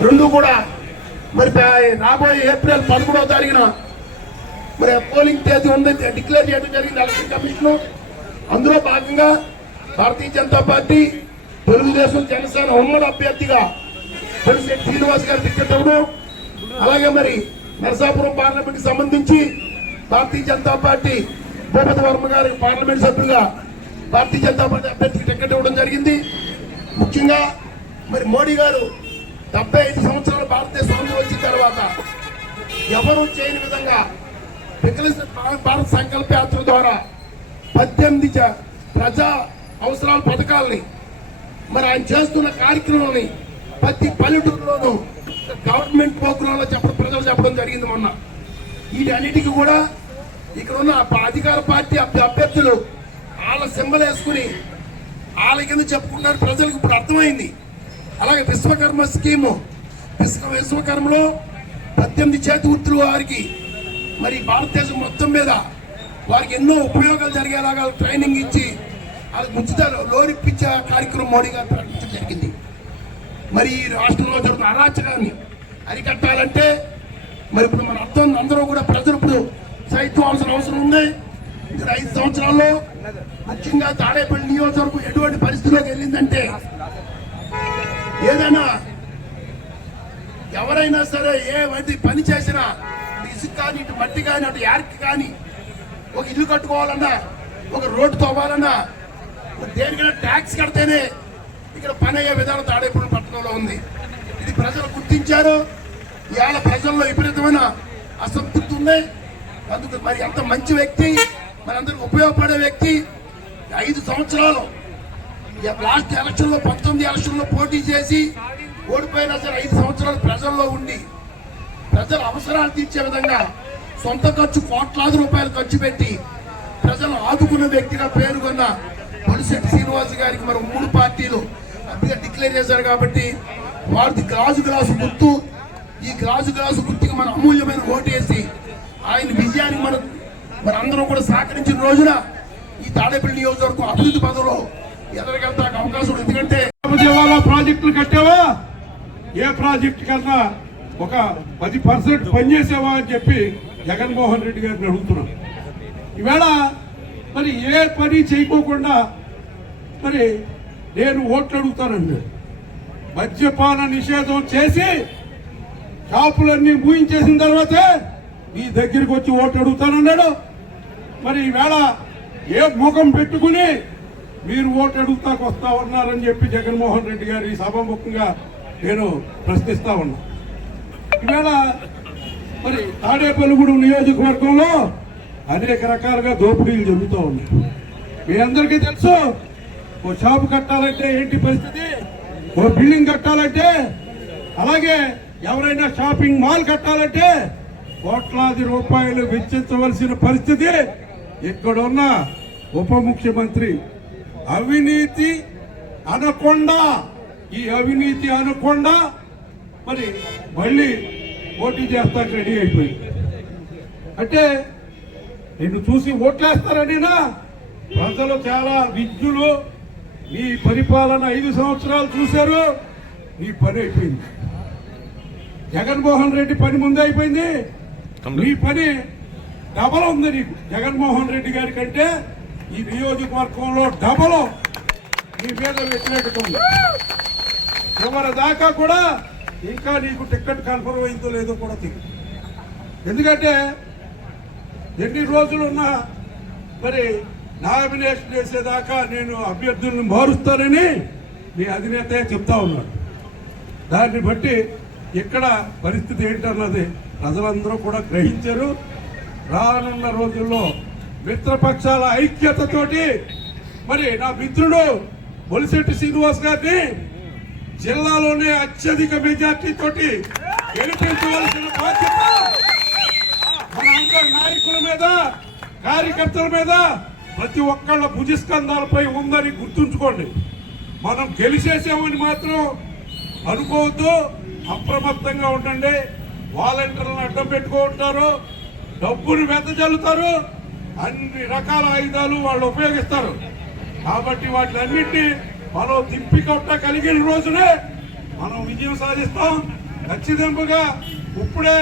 రెండు కూడా మరి రాబోయే ఏప్రిల్ పదమూడవ తారీఖున ఇప్పుడు పోలింగ్ తేదీ ఉంది. డిక్లేర్ చేయడం జరిగింది. ఎలక్షన్ కమిషన్ అందులో భాగంగా భారతీయ జనతా పార్టీ తెలుగుదేశం జనసేన ఉమ్మడి అభ్యర్థిగా పొలిశెట్టి శ్రీనివాస్ గారు టికెట్ ఇవ్వడం అలాగే మరి నరసాపురం పార్లమెంట్ సంబంధించి భారతీయ జనతా పార్టీ భూపతి వర్మ గారికి పార్లమెంట్ సభ్యులుగా భారతీయ జనతా పార్టీ అభ్యర్థికి టికెట్ ఇవ్వడం జరిగింది. ముఖ్యంగా మరి మోడీ గారు డెబ్బై ఐదు సంవత్సరాలు భారతదేశం వచ్చిన తర్వాత ఎవరు చేయని విధంగా వికలిత భారత సంకల్ప యాత్ర ద్వారా పద్దెనిమిది ప్రజా అవసరాల పథకాలని మరి ఆయన చేస్తున్న కార్యక్రమాలని ప్రతి పల్లెటూరులోనూ గవర్నమెంట్ ప్రోగ్రాంలో చెప్పడం ప్రజలు చెప్పడం జరిగింది మొన్న. వీటన్నిటికీ కూడా ఇక్కడ ఉన్న అధికార పార్టీ అభ్య- అభ్యర్థులు వాళ్ళ సింబల్ వేసుకుని వాళ్ళ కింద చెప్పుకుంటారు ప్రజలకు ఇప్పుడు అర్థమైంది. అలాగే విశ్వకర్మ స్కీము విశ్వ విశ్వకర్మలో పద్దెనిమిది చేతి వృత్తులు వారికి మరి భారతదేశం మొత్తం మీద వారికి ఎన్నో ఉపయోగాలు జరిగేలాగా ట్రైనింగ్ ఇచ్చి వాళ్ళకి ఉచిత లోన్ ఇప్పించే కార్యక్రమం మోడీ గారు ప్రకటించడం జరిగింది. మరి ఈ రాష్ట్రంలో జరుగుతున్న అరాచకాన్ని అరికట్టాలంటే మరి ఇప్పుడు మన అర్థం అందరూ కూడా ప్రజలు ఇప్పుడు సైతం అవసరం అవసరం ఉంది. ఇక్కడ ఐదు సంవత్సరాల్లో ముఖ్యంగా తాడేపల్లి నియోజకవర్గం ఎటువంటి పరిస్థితిలోకి వెళ్ళిందంటే ఏదైనా ఎవరైనా సరే ఏ వంటి పని చేసినా ఇసుక కానీ ఇటు మట్టి కానీ అటు యార్క్ కానీ ఒక ఇల్లు కట్టుకోవాలన్నా ఒక రోడ్డు తవ్వాలన్నా దేనికైనా ట్యాక్స్ కడితేనే ఇక్కడ పని అయ్యే విధానం తాడేపూడి పట్టణంలో ఉంది. ఇది ప్రజలు గుర్తించారు. ఇవాళ ప్రజల్లో విపరీతమైన అసంతృప్తి ఉంది. అందుకు మరి అంత మంచి వ్యక్తి మనందరికి ఉపయోగపడే వ్యక్తి ఐదు సంవత్సరాలు లాస్ట్ ఎలక్షన్లో పంతొమ్మిది ఎలక్షన్లో పోటీ చేసి ఓడిపోయినా సరే ఐదు సంవత్సరాలు ప్రజల్లో ఉండి ప్రజల అవసరాలు తీర్చే విధంగా సొంత ఖర్చు కోట్లాది రూపాయలు ఖర్చు పెట్టి ప్రజలు ఆదుకున్న వ్యక్తిగా పేరుకొన్న పొలిశెట్టి శ్రీనివాస్ గారికి మరి మూడు పార్టీలు అభ్యర్థిగా డిక్లేర్ చేశారు కాబట్టి వారిది గ్లాసు గ్లాసు గుర్తు. ఈ గ్లాసు గ్లాసు గుర్తుకి మన అమూల్యమైన ఓటేసి ఆయన విజయానికి మనం మనందరం కూడా సహకరించిన రోజున ఈ తాడేపల్లి నియోజకవర్గం అభివృద్ధి పదవిలో ఎదరగలుగుతానికి అవకాశం ఉంది. ఎందుకంటే జిల్లాలో ప్రాజెక్టులు కట్టావా? ఏ ప్రాజెక్టు కన్నా ఒక పది పర్సెంట్ పనిచేసావా అని చెప్పి జగన్మోహన్ రెడ్డి గారిని అడుగుతున్నాం ఈవేళ మరి ఏ పని చేయకోకుండా మరి నేను ఓట్లు అడుగుతానండి. మద్యపాన నిషేధం చేసి షాపులన్నీ మూయించేసిన తర్వాతే మీ దగ్గరికి వచ్చి ఓట్లు అడుగుతానన్నాడు. మరి ఈవేళ ఏ ముఖం పెట్టుకుని మీరు ఓటు అడుగుతాకు వస్తా ఉన్నారని చెప్పి జగన్మోహన్ రెడ్డి గారి సభాముఖంగా నేను ప్రశ్నిస్తా ఉన్నా. ఈవేళ మరి తాడేపల్లిగూడెం నియోజకవర్గంలో అనేక రకాలుగా దోపిడీలు జరుగుతూ ఉన్నాయి. మీ అందరికీ తెలుసు ఓ షాపు కట్టాలంటే ఏంటి పరిస్థితి? ఓ బిల్డింగ్ కట్టాలంటే అలాగే ఎవరైనా షాపింగ్ మాల్ కట్టాలంటే కోట్లాది రూపాయలు వెచ్చించవలసిన పరిస్థితి ఇక్కడున్న ఉప ముఖ్యమంత్రి. అవినీతి అనకుండా ఈ అవినీతి అనకుండా మరి మళ్ళీ పోటీ చేస్తాక రెడీ అయిపోయింది. అంటే నిన్ను చూసి ఓట్లేస్తారనినా ప్రజలు చాలా విజ్ఞులు. నీ పరిపాలన ఐదు సంవత్సరాలు చూశారు. నీ పని అయిపోయింది. జగన్మోహన్ రెడ్డి పని ముందే అయిపోయింది. నీ పని డబల్ ఉంది నీకు. జగన్మోహన్ రెడ్డి గారి కంటే ఈ నియోజకవర్గంలో డబల్. నీ మీద వ్యతిరేకత ఉంది. చివరి దాకా కూడా ఇంకా నీకు టికెట్ కన్ఫర్మ్ అయిందో లేదో కూడా తెలియదు ఎందుకంటే ఎన్ని రోజులున్నా మరి నామినేషన్ చేసేదాకా నేను అభ్యర్థులను మారుస్తానని మీ అధినేత చెప్తా ఉన్నాడు. దాన్ని బట్టి ఇక్కడ పరిస్థితి ఏంటన్నది ప్రజలందరూ కూడా గ్రహించారు. రానున్న రోజుల్లో మిత్రపక్షాల ఐక్యతతోటి మరి నా మిత్రుడు బొలిశెట్టి శ్రీనివాస్ గారిని జిల్లాలోనే అత్యధిక మెజార్టీ తోటి గెలిపించవలసిన బాధ్యత మన అందరి నాయకుల మీద కార్యకర్తల మీద ప్రతి ఒక్కళ్ళ భుజస్కంధాలపై ఉందని గుర్తుంచుకోండి. మనం గెలిచేసామని మాత్రం అనుకోవద్దు అప్రమత్తంగా ఉండండి. వాలంటీర్లను అడ్డం పెట్టుకుంటారు డబ్బును వెదజల్లుతారు అన్ని రకాల ఆయుధాలు వాళ్ళు ఉపయోగిస్తారు. కాబట్టి వాటిని అన్నింటినీ మనం తిప్పి కొట్ట కలిగిన రోజునే మనం విజయం సాధిస్తాం. ఖచ్చితంగా ఇప్పుడే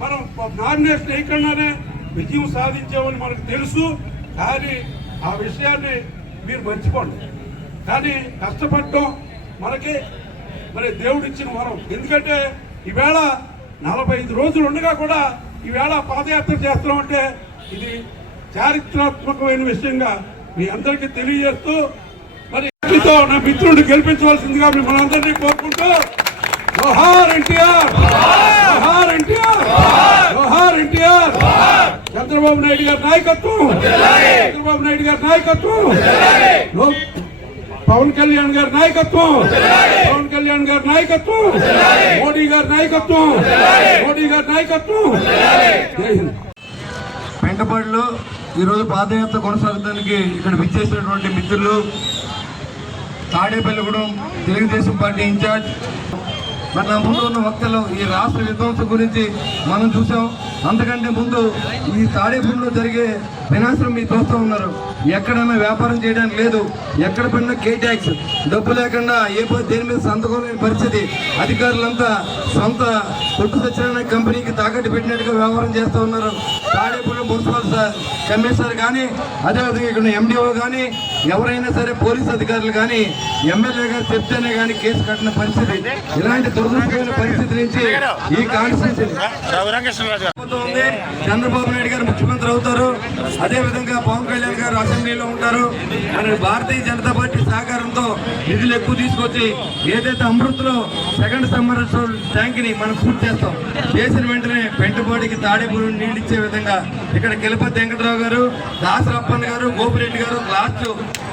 మనం నామినేషన్ వేయకుండానే విజయం సాధించామని మనకు తెలుసు. కానీ ఆ విషయాన్ని మీరు మర్చిపోండి. కానీ కష్టపడటం మనకి మరి దేవుడిచ్చిన వరం. ఎందుకంటే ఈవేళ నలభై ఐదు రోజులు ఉండగా కూడా ఈవేళ పాదయాత్ర చేస్తున్నామంటే ఇది చారిత్రాత్మకమైన విషయంగా మీ అందరికీ తెలియజేస్తూ మరి నా మిత్రుడు గెలిపించవలసిందిగా మిమ్మల్ని అందరినీ కోరుకుంటూ జోహార్ ఎన్టీఆర్! జోహార్ ఎన్టీఆర్! జోహార్ ఎన్టీఆర్! చంద్రబాబు నాయుడు గారి నాయకత్వం! చంద్రబాబు నాయుడు గారి నాయకత్వం! పవన్ కళ్యాణ్ గారి నాయకత్వం! పవన్ కళ్యాణ్ గారి నాయకత్వం! మోడీ గారి నాయకత్వం! మోడీ గారి నాయకత్వం! పెంటపాడులో ఈరోజు పాదయాత్ర కొనసాగడానికి ఇక్కడ విచ్చేసినటువంటి మిత్రులు తాడేపల్లిగూడెం తెలుగుదేశం పార్టీ ఇన్ఛార్జ్ మరి నా ముందు ఉన్న వక్తలు ఈ రాష్ట్ర విధ్వంసం గురించి మనం చూసాం. అంతకంటే ముందు ఈ తాడేపూడిలో జరిగే వినాశనం మీ చూస్తూ ఉన్నారు. ఎక్కడైనా వ్యాపారం చేయడానికి లేదు. ఎక్కడ పడినా కే ట్యాక్స్ డబ్బు లేకుండా ఏ దేని మీద సంతకం లేని పరిస్థితి. అధికారులంతా సొంత కొట్టు సత్యనారాయణ కంపెనీకి తాకట్టు పెట్టినట్టుగా వ్యవహారం చేస్తూ ఉన్నారు. తాడేపూడి మున్సిపల్ కమిషనర్ కానీ అదేవిధంగా ఇక్కడ ఎండిఓ కానీ ఎవరైనా సరే పోలీస్ అధికారులు కానీ ఎమ్మెల్యే గారు చెప్తేనే కానీ కేసు కట్టిన పరిస్థితి. ఇలాంటి పరిస్థితి నుంచి ఈ కాన్స్టిట్యూన్సీ చంద్రబాబు నాయుడు గారు ముఖ్యమంత్రి అవుతారు. అదే విధంగా పవన్ కళ్యాణ్ గారు అసెంబ్లీలో ఉంటారు. మరి భారతీయ జనతా పార్టీ సహకారంతో నిధులు ఎక్కువ తీసుకొచ్చి ఏదైతే అమృత్లో సెకండ్ సమ్మర్ ట్యాంక్ని మనం పూర్తి చేస్తాం చేసిన వెంటనే పెంటపాడికి తాడేపూడి నీళ్ళు ఇచ్చే విధంగా ఇక్కడ కిలపతి వెంకటరావు గారు దాసరప్పన్ గారు గోపిరెడ్డి గారు లాస్ట్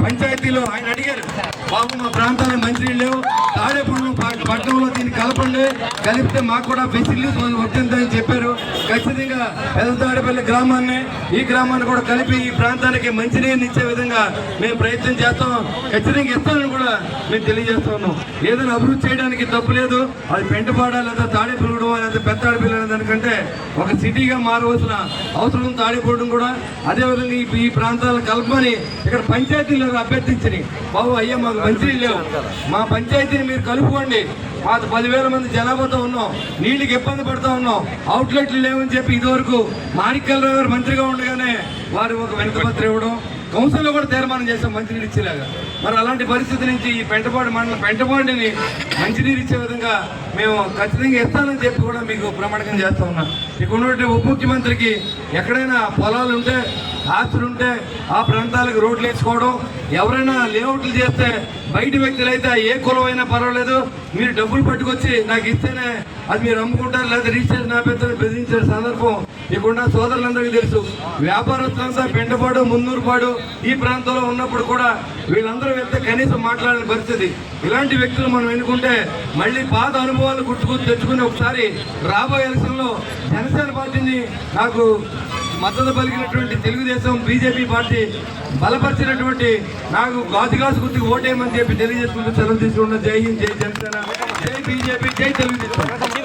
పంచాయతీలో ఆయన అడిగారు బాబు మా ప్రాంతానికి మంచినీళ్ళు లేవు. తాడేపూడి పట్టణంలో దీన్ని కలపండి. కలిపితే మాకు కూడా ఫెసిలిటీస్ మనం వర్తిందని చెప్పారు. ఖచ్చితంగా పెద్ద తాడేపల్లి గ్రామాన్ని ఈ గ్రామాన్ని కూడా కలిపి ఈ ప్రాంతానికి మంచినీరు ఇచ్చే విధంగా మేము ప్రయత్నం చేస్తాం. ఖచ్చితంగా ఇస్తామని కూడా మేము తెలియజేస్తున్నాం ఏదైనా అభివృద్ధి చేయడానికి తప్పు లేదు. అది పెంటపాడ లేదా తాడేపల్లిగూడెం లేదా పెద్ద తాడేపల్లి దానికంటే ఒక సిటీగా మారవలసిన అవసరం తాడేపోవడం కూడా. అదేవిధంగా ఈ ఈ ప్రాంతాలను కలపమని ఇక్కడ పంచాయతీలు అభ్యర్థించని బాబు అయ్యా మాకు మంచినీళ్ళు లేవు. మా పంచాయతీని మీరు కలుపుకోండి. మాకు పదివేల మంది జనాభాతో ఉన్నాం. నీళ్ళకి ఇబ్బంది పడుతూ ఉన్నాం. అవుట్లెట్లు లేవని చెప్పి ఇదివరకు మాణిక్యాలరావు గారు మంత్రిగా ఉండగానే వారు ఒక వెనుకపత్ర ఇవ్వడం కౌన్సిల్లో కూడా తీర్మానం చేశాం మంచినీరు ఇచ్చేలాగా. మరి అలాంటి పరిస్థితి నుంచి ఈ పెంటపాడు మండలం పెంటపాడిని మంచినీరు ఇచ్చే విధంగా మేము ఖచ్చితంగా ఇస్తానని చెప్పి కూడా మీకు ప్రమాణకం చేస్తా ఉన్నాం. ఇక ఉన్నటువంటి ఉప ముఖ్యమంత్రికి ఎక్కడైనా పొలాలు ఉంటే ఆస్తులు ఉంటే ఆ ప్రాంతాలకు రోడ్లు వేసుకోవడం ఎవరైనా లేఅవుట్లు చేస్తే బయట వ్యక్తులైతే ఏ కులమైనా పర్వాలేదు. మీరు డబ్బులు పట్టుకొచ్చి నాకు ఇస్తేనే అది మీరు అమ్ముకుంటారు లేదా నా పెద్ద బెదిరించే సందర్భం ఇక్కడున్న సోదరులందరికీ తెలుసు. వ్యాపారస్తులంతా పెంటపాడు మున్నూరుపాడు ఈ ప్రాంతంలో ఉన్నప్పుడు కూడా వీళ్ళందరూ వెళ్తే కనీసం మాట్లాడని పరిస్థితి. ఇలాంటి వ్యక్తులు మనం ఎన్నుకుంటే మళ్ళీ పాత అనుభవాలు గుర్తుకు తెచ్చుకుని ఒకసారి రాబోయే ఎలక్షన్లో జనసేన పార్టీని నాకు మద్దతు పలికినటువంటి తెలుగుదేశం బీజేపీ పార్టీ బలపరిచినటువంటి నాకు గాజు గాజు గుర్తుకు ఓటేయమని చెప్పి తెలియజేసుకుంటూ సెలవు తీసుకుంటున్న. జై హింద్ జై జనసేన. జై బీజేపీ జై తెలుగుదేశం.